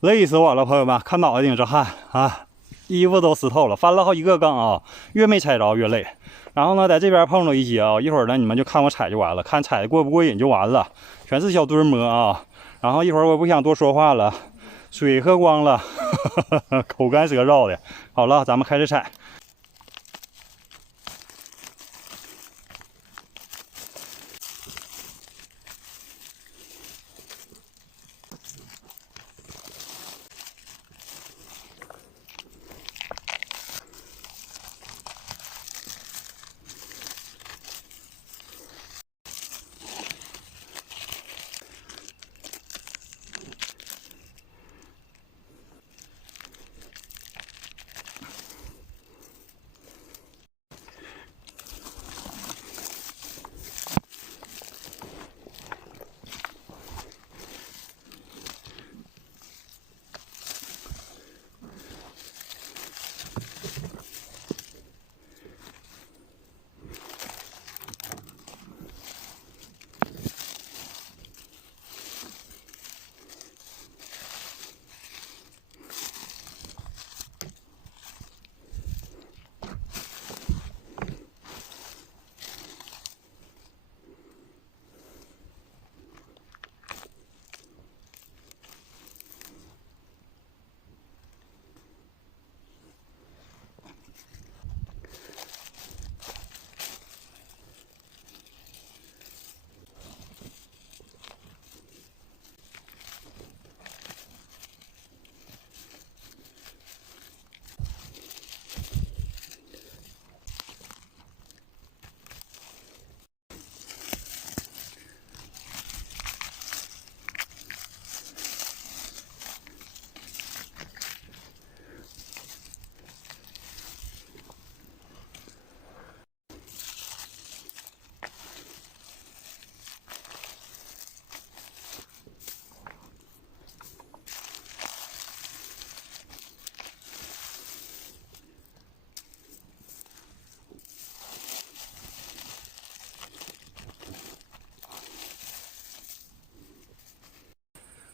累死我了，朋友们，看脑袋顶着汗啊，衣服都湿透了，翻了好几个杠啊，越没踩着越累。然后呢，在这边碰着一些啊，一会儿呢你们就看我踩就完了，看踩的过不过瘾就完了，全是小墩摸啊。然后一会儿我不想多说话了，水喝光了，口干舌燥的。好了，咱们开始踩。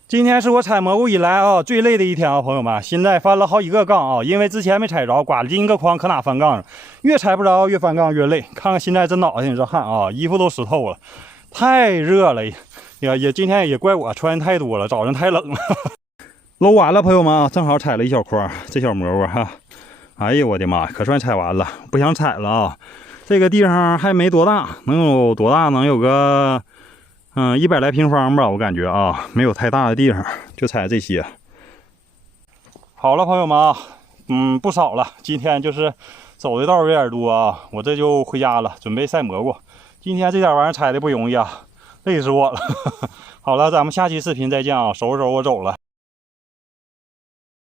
今天是我采蘑菇以来啊最累的一天啊，朋友们，现在翻了好几个杠啊，因为之前没踩着，刮了进一个筐，可哪翻杠了，越踩不着越翻杠越累。看看现在这脑袋顶着汗啊，衣服都湿透了，太热了也今天也怪我穿太多了，早上太冷了。搂完了，朋友们啊，正好采了一小筐，这小蘑菇哈，哎呀我的妈，可算采完了，不想采了啊。这个地方还没多大，能有多大？能有个100来平方吧，我感觉啊，没有太大的地方，就采这些。好了，朋友们啊，不少了。今天就是走的道有点多啊，我这就回家了，准备晒蘑菇。今天这点玩意儿采的不容易啊，累死我了。好了，咱们下期视频再见啊，收拾收拾我走了。